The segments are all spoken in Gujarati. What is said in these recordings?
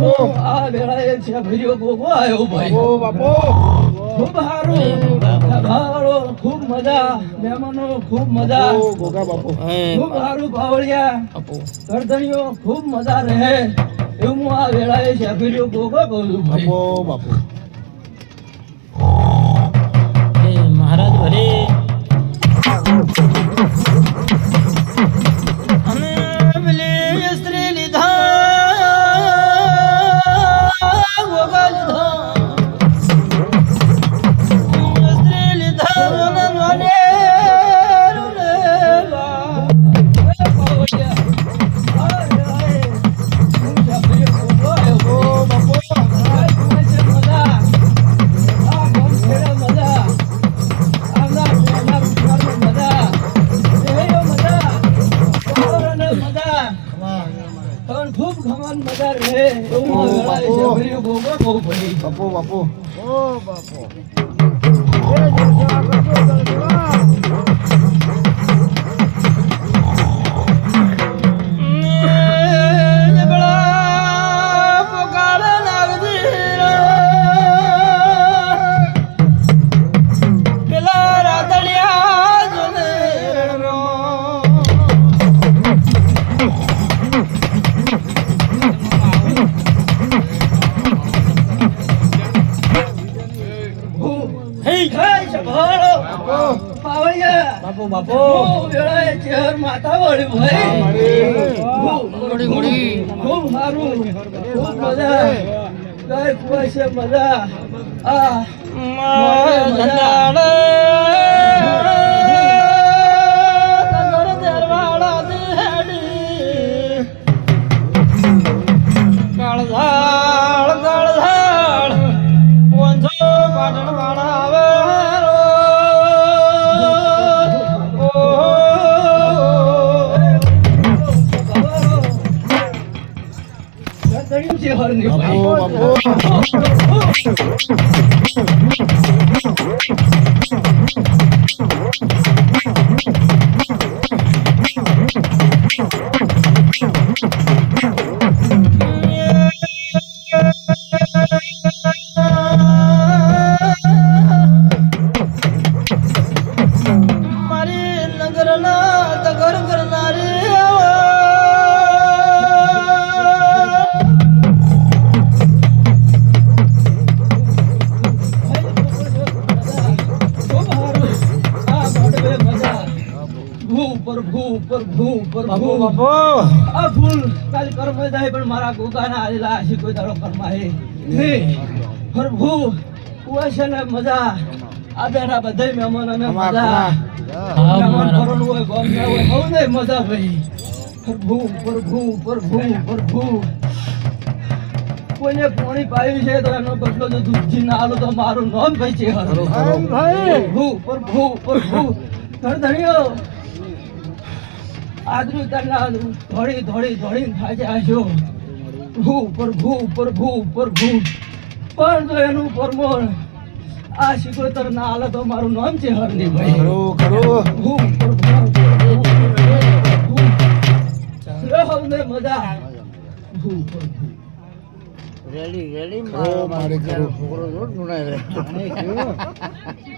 રમણો આ વેળાએ છે ભર્યો ગોગો આવ્યો ભાઈ. ઓ બાપો. ખૂબ સારું. ભાવળો ખૂબ મજા. મહેમાનો ખૂબ મજા. ઓ ગોગા બાપો. ખૂબ સારું ભાવળિયા. કરધણીઓ ખૂબ મજા રહે. એવું હું આ વેળાએ શેફીરીઓ ગોગો કહું છું બાપો બાપો. પણ ખૂબ ખમણ મજા રહે. એવું આ વેળાએ શેફરીઓ ગોગો બાપો બાપો. ઓ બાપો. બાપો બાપો. વેળાએ ચેહર માથા વળી ભાઈ. મારી ખૂબ સારું. ખૂબ મજા. કઈ છે મજા. આ. કાળઝાળ Bravo, bravo. પ્રભુ પ્રભુ પર બાપો આ ફૂલ કાલ કર્મ જાય પણ મારા ગોગાના આલેલા છે કોઈ દાડો કર્માય હે. પ્રભુ કુવાશે ને મજા. આ બેઠા બધા મહેમાનોને મજા. મહેમાન ભરવાનું હોય ગોમ હોય બહુ ને મજા ભાઈ. પ્રભુ પ્રભુ પ્રભુ પ્રભુ કોઈને પાણી પાયું છે તો એનો બદલો જો દૂધથી ના આલો તો મારું નોંધ ભાઈ છે પ્રભુ પ્રભુ પ્રભુ ધણધણીઓ આજનું તરના ધોળી ધોળી ધોળી થાજે આશો ભૂ પર ભૂ પર ભૂ પર ભૂ. પણ તો એનું પરમોળ આ શિકોતર ના હાલ તો મારું નામ છે હરની ભાઈ. કરો કરો ભૂ પર ભૂ મજા. ભૂ પર ભૂ.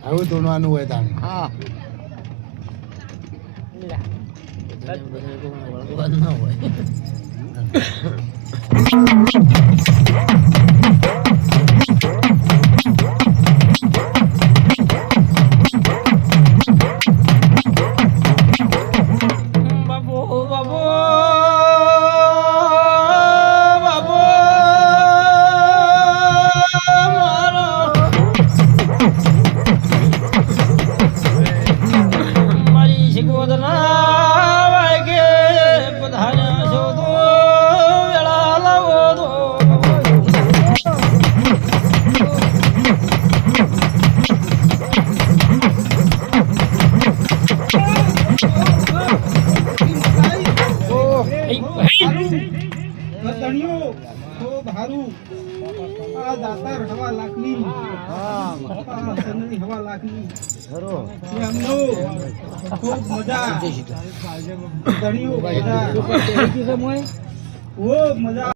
આવું ધોવાનું હોય તાણે. બાપુ સારું. આ દાતાર હવા લાખની. આ સનની હવા લાખની. એમનો ખૂબ મજા. ધણીઓ મજા ખૂબ મજા.